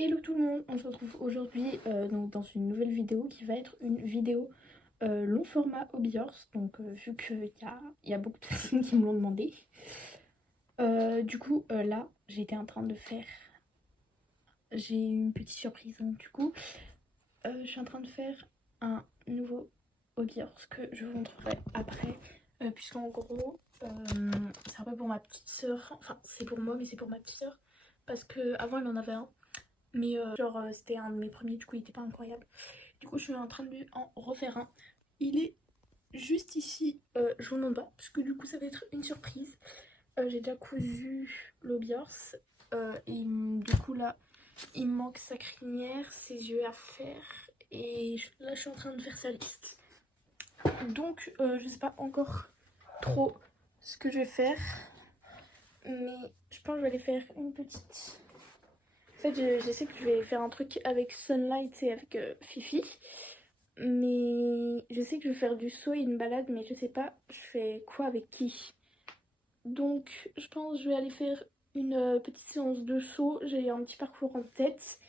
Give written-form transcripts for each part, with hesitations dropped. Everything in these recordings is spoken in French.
Hello tout le monde, on se retrouve aujourd'hui donc dans une nouvelle vidéo qui va être une vidéo long format hobby horse. Donc vu qu'il y a beaucoup de personnes qui me l'ont demandé. Là j'étais en train de faire... J'ai une petite surprise hein. Je suis en train de faire un nouveau hobby horse que je vous montrerai après. Puisqu'en gros c'est un peu pour ma petite soeur, enfin c'est pour moi mais c'est pour ma petite soeur. Parce qu'avant elle en avait un. Mais c'était un de mes premiers, du coup il était pas incroyable. Du coup je suis en train de lui en refaire un. Il est juste ici, je vous le montre pas parce que du coup ça va être une surprise. J'ai déjà cousu l'hobby horse et du coup là il me manque sa crinière, ses yeux à faire. Et là je suis en train de faire sa liste. Donc je sais pas encore trop ce que je vais faire. Mais je pense que je vais aller faire une petite... En fait, je sais que je vais faire un truc avec Sunlight et avec Fifi. Mais je sais que je vais faire du saut et une balade, mais je sais pas je fais quoi avec qui. Donc je pense que je vais aller faire une petite séance de saut. J'ai un petit parcours en tête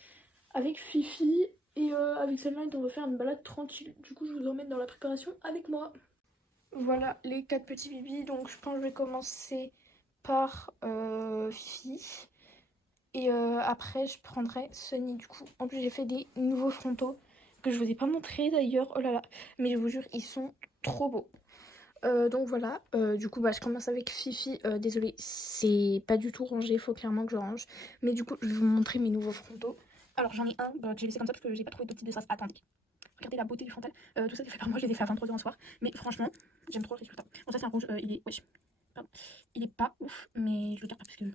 avec Fifi. Et avec Sunlight, on va faire une balade tranquille. Du coup, je vous emmène dans la préparation avec moi. Voilà les 4 petits bibis. Donc je pense que je vais commencer par Fifi. Et après je prendrai Sunny du coup. En plus j'ai fait des nouveaux frontaux que je vous ai pas montré d'ailleurs. Oh là là. Mais je vous jure ils sont trop beaux. Donc voilà. Du coup je commence avec Fifi. Désolée c'est pas du tout rangé. Faut clairement que je range. Mais du coup je vais vous montrer mes nouveaux frontaux. Alors j'en ai un que j'ai laissé comme ça parce que j'ai pas trouvé d'autres types de strass. Attendez. Regardez la beauté du frontal. Tout ça c'est fait par moi. Je les ai fait à 23h un soir. Mais franchement j'aime trop le résultat. Bon ça c'est un rouge. Il est... Wesh. Pardon. Il est pas ouf. Mais je le garde pas parce que...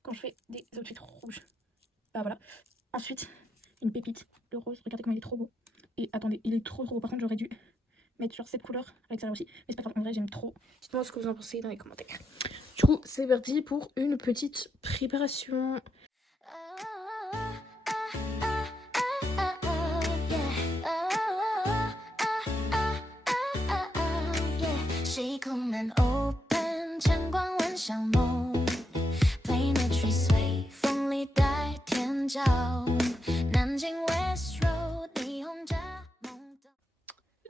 Quand je fais des outfits rouges. Bah voilà. Ensuite, une pépite de rose. Regardez comment il est trop beau. Et attendez, il est trop beau. Par contre, j'aurais dû mettre genre cette couleur à l'extérieur aussi. Mais c'est pas grave, en vrai, j'aime trop. Dites-moi ce que vous en pensez dans les commentaires. Du coup, c'est parti pour une petite préparation.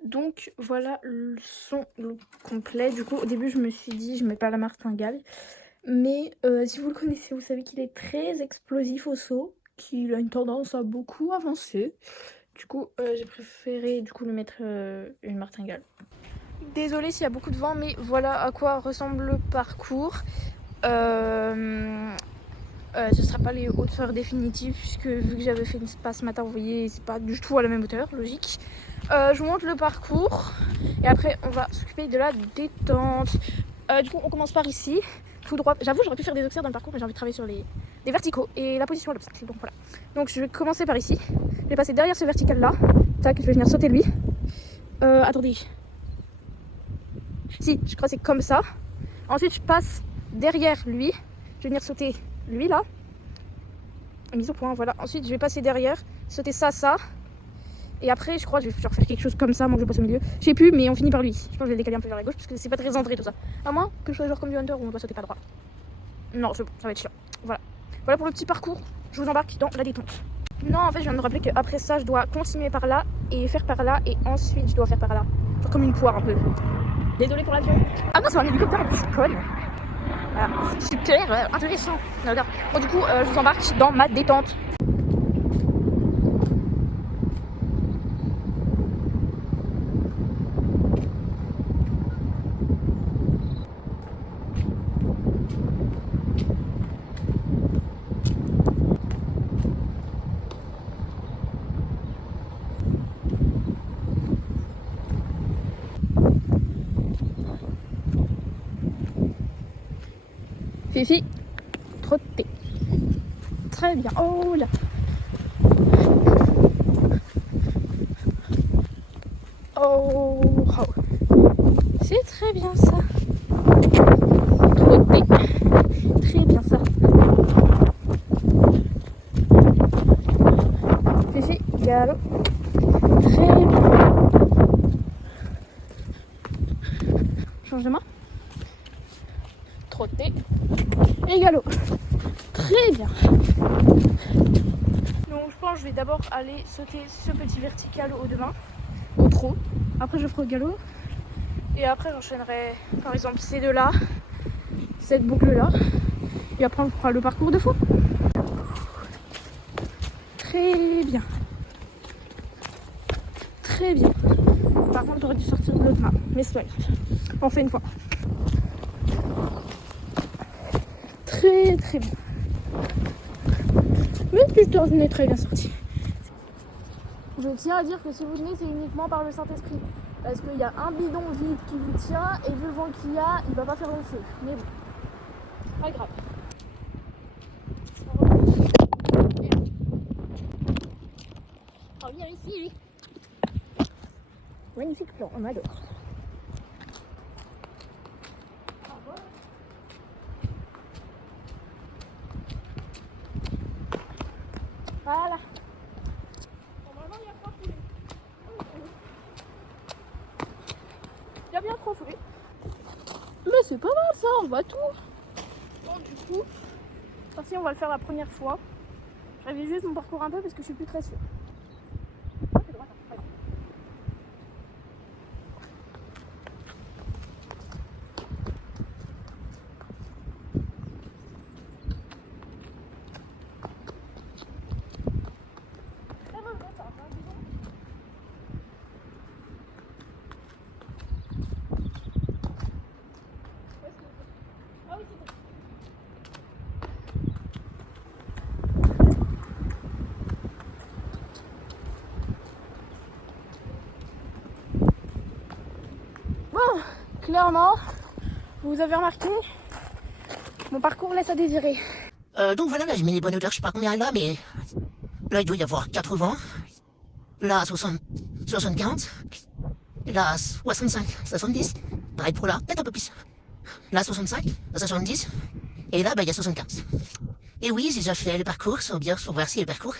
Donc voilà son look complet. Du coup au début je me suis dit je mets pas la martingale. Mais si vous le connaissez vous savez qu'il est très explosif au saut. Qu'il a une tendance à beaucoup avancer. Du coup j'ai préféré du coup lui mettre une martingale. Désolée s'il y a beaucoup de vent mais voilà à quoi ressemble le parcours. Ce sera pas les hauteurs définitives puisque vu que j'avais fait une spa ce matin vous voyez c'est pas du tout à la même hauteur, logique. Je vous montre le parcours et après on va s'occuper de la détente. Du coup on commence par ici, tout droit. J'avoue j'aurais pu faire des auxerres dans le parcours mais j'ai envie de travailler sur des verticaux et la position à l'obstacle. Donc voilà. Donc je vais commencer par ici. Je vais passer derrière ce vertical là. Tac, je vais venir sauter lui. Attendez. Si, je crois que c'est comme ça. Ensuite je passe derrière lui. Je vais venir sauter lui là. Mise au point, voilà. Ensuite je vais passer derrière, sauter ça. Et après je crois que je vais genre faire quelque chose comme ça, moi je passe au milieu. Je sais plus mais on finit par lui. Je pense que je vais le décaler un peu vers la gauche parce que c'est pas très centré tout ça. À moins que je sois genre comme du Hunter où on doit sauter pas droit. Non c'est bon, ça va être chiant. Voilà. Voilà pour le petit parcours. Je vous embarque dans la détente. Non en fait je viens de me rappeler qu'après ça je dois continuer par là et faire par là et ensuite je dois faire par là. Genre comme une poire un peu. Désolée pour l'avion. Ah non c'est un hélicoptère en plus, je suis conne. Voilà. Super intéressant. Non, regarde. Bon du coup je vous embarque dans ma détente. Fifi, trotter. Très bien. Oh là. Oh, oh. C'est très bien ça. Trotter. Très bien ça. Fifi, galop. Très bien. Change de main. Trotter. Et galop. Très bien. Donc je je vais d'abord aller sauter ce petit vertical au demain, au trot. Après, je ferai au galop. Et après, j'enchaînerai par exemple ces deux-là, cette boucle-là. Et après, on fera le parcours de fou. Très bien. Très bien. Par contre, j'aurais dû sortir de l'autre main. Mais c'est pas grave. On fait une fois. Très très bien. Mais putain, je n'ai très bien sorti. Je tiens à dire que si vous venez, c'est uniquement par le Saint-Esprit. Parce qu'il y a un bidon vide qui vous tient et vu le vent qu'il y a, il va pas faire long feu. Mais bon, pas grave. Oh, viens ici, lui. Magnifique plan, on adore. Voilà. Normalement, il y a 3 foulées. Il y a bien 3 foulées. Mais c'est pas mal ça, on voit tout. Bon, du coup, ça on va le faire la première fois. Je révise juste mon parcours un peu parce que je suis plus très sûre. Bon, clairement, vous avez remarqué, mon parcours laisse à désirer. Donc voilà, là je mets les bonnes hauteurs, je sais pas combien là, mais là il doit y avoir 80, là 60, 60-40, là 65, 70, pareil pour là, peut-être un peu plus. Là 65, là 70, et là bah, il y a 75. Et oui, j'ai déjà fait le parcours, sans bien pour voir si le parcours,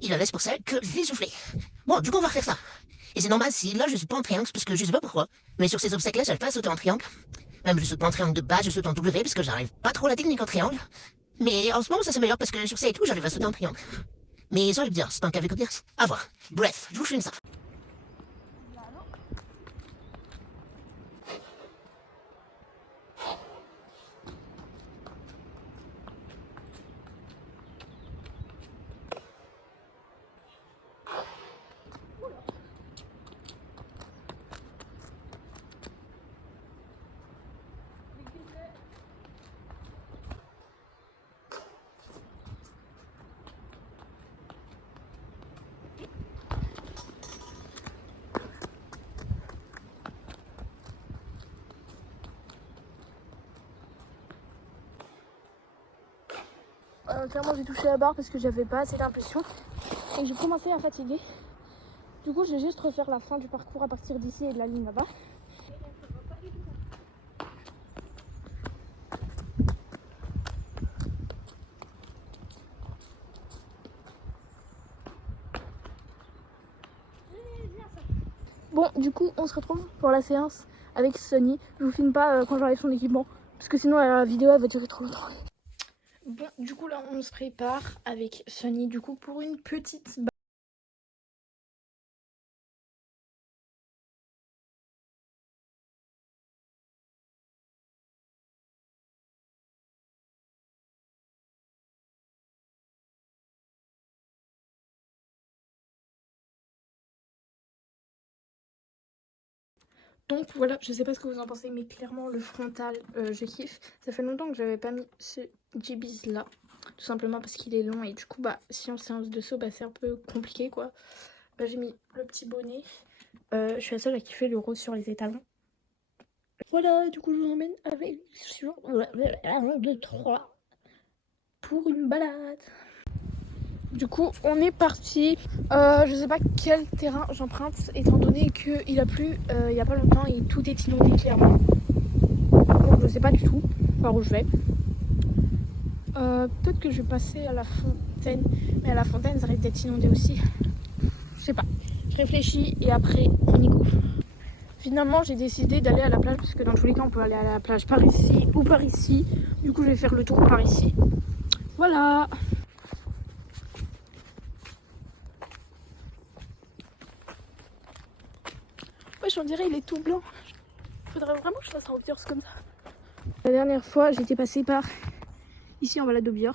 il en laisse pour celle que j'ai soufflé. Bon, du coup on va refaire ça. Et c'est normal si là je suis pas en triangle, parce que je sais pas pourquoi, mais sur ces obstacles là j'arrive pas à sauter en triangle. Même je saute pas en triangle de base, je saute en W parce que j'arrive pas trop à la technique en triangle. Mais en ce moment ça s'améliore parce que sur ça et tout j'arrive à sauter en triangle. Mais j'ai envie de dire, c'est un qu'avec dire. À voir. Bref, je vous filme ça. Clairement j'ai touché la barre parce que j'avais pas assez d'impulsion et j'ai commencé à fatiguer. Du coup je vais juste refaire la fin du parcours à partir d'ici et de la ligne là-bas. Bon, du coup on se retrouve pour la séance avec Sonny. Je vous filme pas quand j'enlève son équipement parce que sinon la vidéo elle va durer trop longtemps. Bon, du coup là on se prépare avec Sonny du coup pour une petite donc voilà, je sais pas ce que vous en pensez, mais clairement le frontal, je kiffe. Ça fait longtemps que j'avais pas mis ce J-Biz là, tout simplement parce qu'il est long et du coup bah si en séance de saut bah c'est un peu compliqué quoi. Bah, j'ai mis le petit bonnet, je suis la seule à kiffer le rose sur les étalons. Voilà, du coup je vous emmène avec sur 1, 2, 3 pour une balade. Du coup, on est parti. Je sais pas quel terrain j'emprunte, étant donné qu'il a plu il y a pas longtemps et tout est inondé clairement. Donc je sais pas du tout par où je vais. Peut-être que je vais passer à la fontaine, mais à la fontaine ça risque d'être inondé aussi. Je sais pas. Je réfléchis et après on y go. Finalement, j'ai décidé d'aller à la plage parce que dans tous les cas, on peut aller à la plage par ici ou par ici. Du coup, je vais faire le tour par ici. Voilà. Wesh, on dirait il est tout blanc. Faudrait vraiment que je fasse un Hobbiors comme ça. La dernière fois, j'étais passée par ici en balade Hobbiors.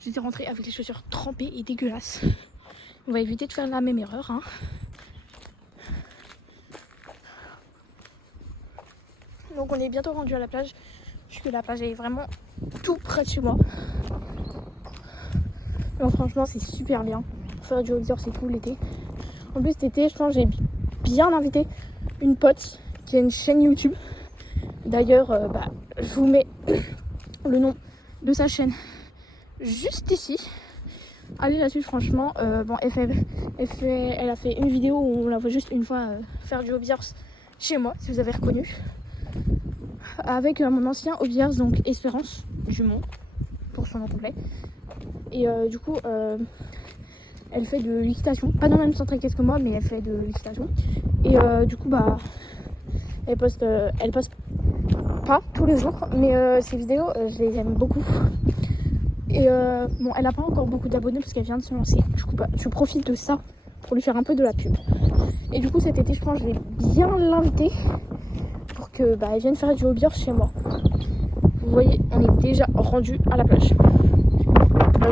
J'étais rentrée avec les chaussures trempées et dégueulasses. On va éviter de faire la même erreur. Hein. Donc on est bientôt rendu à la plage. Puisque la plage est vraiment tout près de chez moi. Donc franchement, c'est super bien. Pour faire du Hobbiors et tout l'été. En plus, cet été, je pense que j'ai bien invité une pote qui a une chaîne YouTube. D'ailleurs, je vous mets le nom de sa chaîne juste ici. Allez la suivre, franchement. Bon, elle a fait une vidéo où on la voit juste une fois faire du Hobbiors chez moi, si vous avez reconnu. Avec mon ancien Hobbiors, donc Espérance Dumont, pour son nom complet. Et du coup, elle fait de l'équitation. Pas dans le même centre équestre que moi, mais elle fait de l'équitation. Et du coup, elle poste pas tous les jours, mais ses vidéos, je les aime beaucoup. Et bon, elle n'a pas encore beaucoup d'abonnés parce qu'elle vient de se lancer. Du coup, je profite de ça pour lui faire un peu de la pub. Et du coup, cet été, je pense que je vais bien l'inviter pour que elle vienne faire du Hobbiors chez moi. Vous voyez, on est déjà rendu à la plage.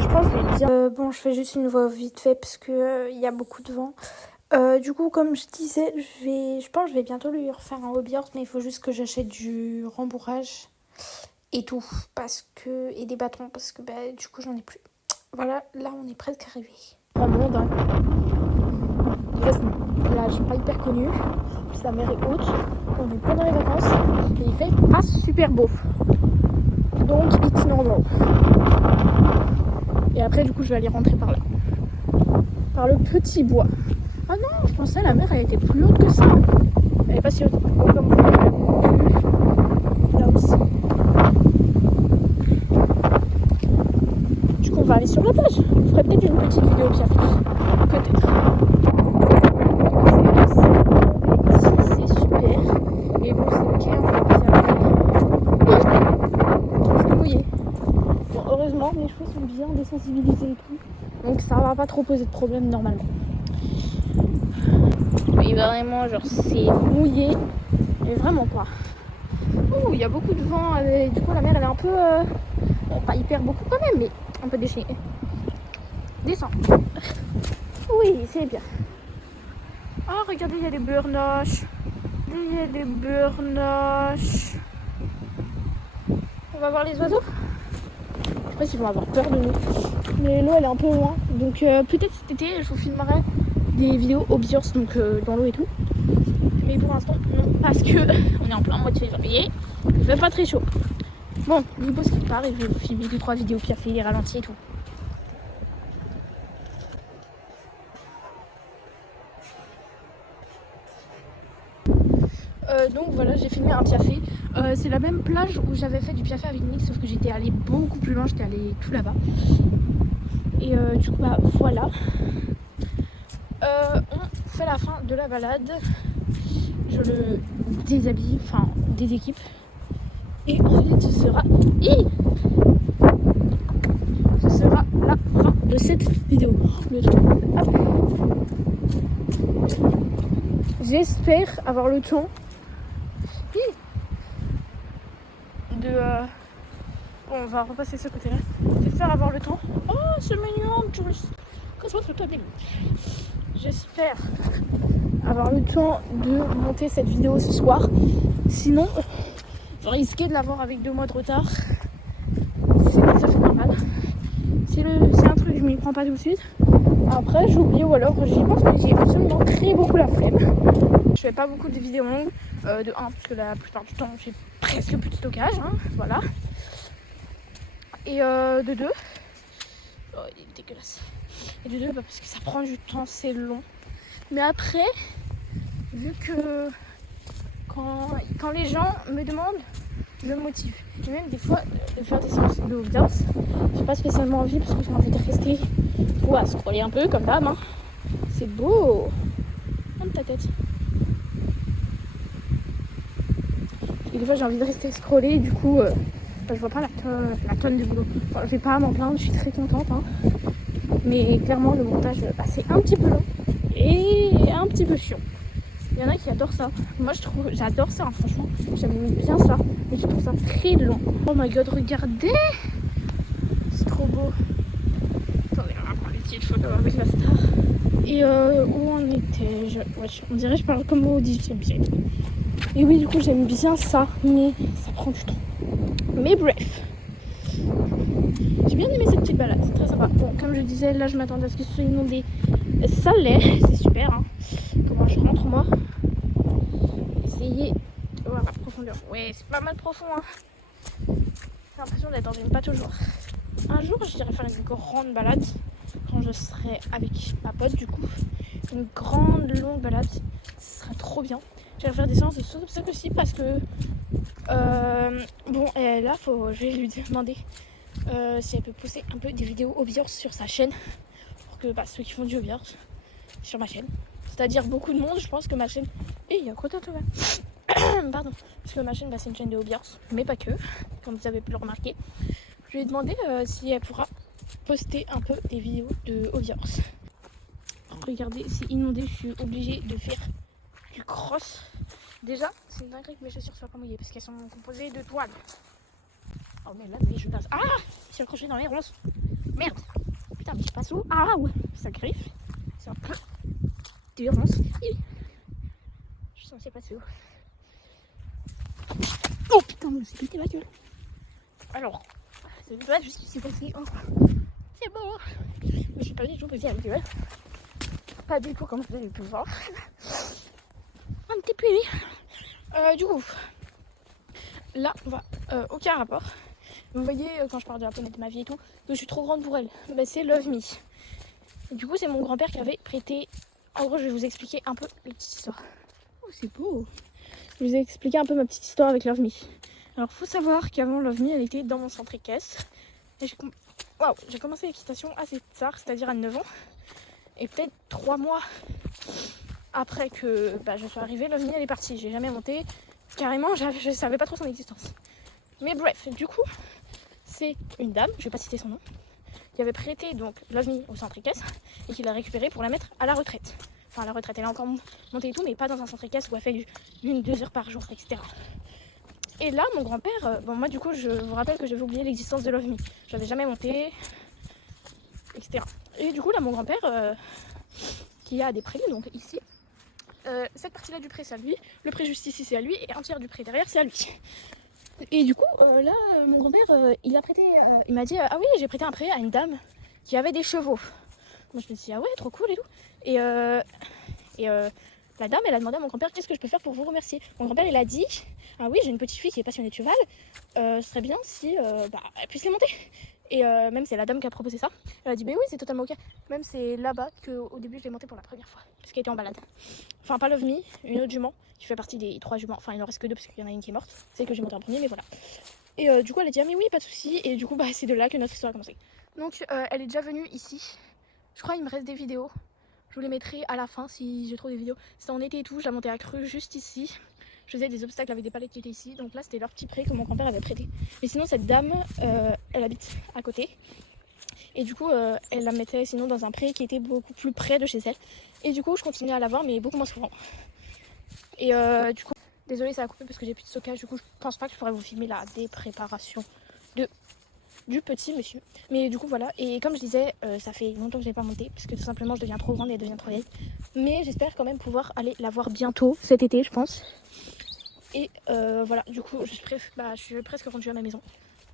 Je pense que je vais dire. Bon, je fais juste une voix vite fait parce que y a beaucoup de vent. Du coup, comme je disais, je pense que je vais bientôt lui refaire un Hobbiors, mais il faut juste que j'achète du rembourrage et tout, et des bâtons, parce que du coup j'en ai plus. Voilà, là on est presque arrivé. En monde, hein. Déjà c'est une plage pas hyper connue, puis la mer est haute, on est pendant les vacances et il fait pas super beau. Donc it's normal. Et après du coup je vais aller rentrer par là. Par le petit bois. Ah non, je pensais la mer elle était plus haute que ça. Elle est pas si haute comme vous. Là aussi. Du coup on va aller sur la plage. Je ferai peut-être une petite vidéo qui affiche. Peut-être. Ici c'est super. Et bon c'est ok, on va passer à la c'est mouillé. Bon heureusement mes cheveux sont bien désensibilisés et tout. Donc ça va pas trop poser de problème normalement. Mais vraiment genre c'est mouillé. Mais vraiment quoi. Ouh, il y a beaucoup de vent. Du coup la mer elle est un peu... Bon, pas hyper beaucoup quand même, mais un peu déchaînée. Descends. Oui, c'est bien. Oh, regardez, il y a des burnoches. Il y a des burnoches. On va voir les oiseaux. Je sais pas s'ils vont avoir peur de nous. Mais l'eau, elle est un peu loin. Donc peut-être cet été, je vous filmerai des vidéos Hobbiors, donc dans l'eau et tout. Mais pour l'instant, non. Parce que on est en plein mois de février. Il fait pas très chaud. Bon, je vous pose quelque part et je vais vous filmer 2-3 vidéos qui a fait les ralentis et tout. Donc voilà, j'ai filmé un piafé. C'est la même plage où j'avais fait du piafé avec Nick, sauf que j'étais allée beaucoup plus loin, j'étais allée tout là-bas. Et du coup, voilà. On fait la fin de la balade. Je le déshabille, enfin déséquipe. Et ensuite ce sera la fin de cette vidéo. J'espère avoir le temps de... Bon, on va repasser ce côté-là. J'espère avoir le temps. Oh, c'est mignon, Jules. J'espère avoir le temps de monter cette vidéo ce soir. Sinon, je risquais de l'avoir avec 2 mois de retard. Sinon, ça fait normal. C'est un truc, je m'y prends pas tout de suite. Après, j'oublie ou alors j'y pense, mais j'ai absolument très beaucoup la flemme. Je fais pas beaucoup de vidéos longues. De 1, parce que la plupart du temps, j'ai presque plus de stockage. Hein, voilà. Et de 2, oh, il est dégueulasse. Et de 2, parce que ça prend du temps, c'est long. Mais après, vu que quand les gens me demandent, je me motive. Et même des fois, de faire des séances de Hobbiors, j'ai pas spécialement envie parce que j'ai envie de rester ou à scroller un peu comme d'hab. Hein. C'est beau. Monte ta tête. Et des fois, j'ai envie de rester scroller. Du coup, je vois pas la tonne de boulot. Enfin, je vais pas m'en plaindre, je suis très contente. Hein. Mais clairement, le montage, c'est un petit peu long et un petit peu chiant. Il y en a qui adorent ça. Moi j'adore ça, hein, franchement. J'aime bien ça. Mais je trouve ça très long. Oh my god, regardez. C'est trop beau. Attendez, on va prendre une petite photo avec la star. Et où on était on dirait que je parle comme au 18e siècle. Et oui, du coup j'aime bien ça, mais ça prend du temps. Mais bref. J'ai bien aimé cette petite balade, c'est très sympa. Bon, comme je disais, là je m'attendais à ce que ce soit inondé. Ça l'est, c'est super. Hein. Comment je rentre moi? Essayez de voir la profondeur. Ouais, c'est pas mal profond. Hein. J'ai l'impression d'être dans une pâte au jour. Un jour, je dirais faire une grande balade quand je serai avec ma pote, du coup. Une grande, longue balade. Ce serait trop bien. J'irai faire des séances de saut d'obstacle aussi parce que. Bon, et là, je vais lui demander si elle peut poster un peu des vidéos Hobbyhorse sur sa chaîne. Pour que ceux qui font du Hobbyhorse sur ma chaîne. C'est-à-dire beaucoup de monde, je pense que ma chaîne. Et il y a quoi d'autre là? Pardon. Parce que ma chaîne, c'est une chaîne de Hobbyhorse, mais pas que, comme vous avez pu le remarquer. Je lui ai demandé si elle pourra poster un peu des vidéos de Hobbyhorse. Regardez, c'est inondé, je suis obligée de faire du cross. Déjà, c'est une dinguerie que mes chaussures soient pas mouillées parce qu'elles sont composées de toile. Oh mais là, mais je passe. Ah, je suis accrochée dans les ronces. Merde. Putain, mais je passe où? Ah ouais, ça griffe. C'est un peu des ronces. Je suis censée passer où? Oh putain, mais c'est pété ma gueule. Alors, c'est pas juste ce qui s'est passé. Oh. C'est beau. Je suis pas du tout pété la gueule. Pas du tout comme vous avez pu le voir. Un petit peu. Du coup, là, on va aucun rapport. Vous voyez, quand je parle de la planète de ma vie et tout, que je suis trop grande pour elle. C'est Love Me. Et du coup, c'est mon grand-père qui avait prêté. En gros, je vais vous expliquer un peu la petite histoire. Oh, c'est beau. Je vous ai expliqué un peu ma petite histoire avec Love Me. Alors, faut savoir qu'avant Love Me, elle était dans mon centre équestre. Et j'ai commencé l'équitation assez tard, c'est-à-dire à 9 ans. Et peut-être 3 mois après que je sois arrivée, Love Me elle est partie. J'ai jamais monté. Carrément, je savais pas trop son existence. Mais bref, du coup, c'est une dame, je vais pas citer son nom, qui avait prêté donc Love Me au centre équestre et qui l'a récupérée pour la mettre à la retraite. Enfin, à la retraite, elle a encore monté et tout, mais pas dans un centre équestre où elle fait 1-2 heures par jour, etc. Et là, mon grand-père, moi du coup, je vous rappelle que j'avais oublié l'existence de Love Me. Je l'avais jamais monté, etc. Et du coup, là, mon grand-père, qui a des prés, donc ici, cette partie-là du pré, c'est à lui, le pré juste ici, c'est à lui, et un tiers du pré derrière, c'est à lui. Et du coup, là, mon grand-père, il m'a dit ah oui, j'ai prêté un prêt à une dame qui avait des chevaux. Moi, je me suis dit ah ouais, trop cool et tout. Et la dame, elle a demandé à mon grand-père qu'est-ce que je peux faire pour vous remercier. Mon grand-père, il a dit ah oui, j'ai une petite fille qui est passionnée de cheval. Ce serait bien si elle puisse les monter. Et même c'est la dame qui a proposé ça. Elle a dit oui, c'est totalement ok. Même c'est là-bas qu'au début je l'ai montée pour la première fois. Parce qu'elle était en balade. Enfin, pas Love Me, une autre jument qui fait partie des 3 juments. Enfin, il en reste que 2 parce qu'il y en a une qui est morte. C'est que j'ai monté en premier, mais voilà. Et du coup, elle a dit ah mais oui, pas de souci. Et du coup, c'est de là que notre histoire a commencé. Donc, elle est déjà venue ici. Je crois qu'il me reste des vidéos. Je vous les mettrai à la fin si je trouve des vidéos. C'était en été et tout, je la montais à creux juste ici. Je faisais des obstacles avec des palettes qui étaient ici. Donc là, c'était leur petit pré que mon grand-père avait prêté. Mais sinon, cette dame, elle habite à côté. Et du coup, elle la mettait sinon dans un pré qui était beaucoup plus près de chez elle. Et du coup, je continuais à la voir, mais beaucoup moins souvent. Et du coup, désolée, ça a coupé parce que j'ai plus de stockage. Du coup, je pense pas que je pourrais vous filmer la dépréparation du petit monsieur. Mais du coup, voilà. Et comme je disais, ça fait longtemps que je n'ai pas monté parce que tout simplement, je deviens trop grande et elle devient trop vieille. Mais j'espère quand même pouvoir aller la voir bientôt, cet été, je pense. Et voilà, du coup, je suis presque rendue à ma maison.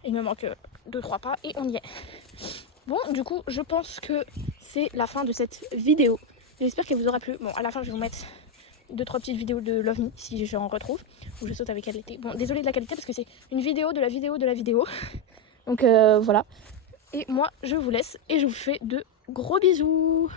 Il me manque 2-3 pas et on y est. Bon, du coup, je pense que c'est la fin de cette vidéo. J'espère qu'elle vous aura plu. Bon, à la fin, je vais vous mettre 2-3 petites vidéos de Love Me, si j'en retrouve, où je saute avec qualité. Bon, désolée de la qualité, parce que c'est une vidéo de la vidéo de la vidéo. Donc voilà. Et moi, je vous laisse et je vous fais de gros bisous.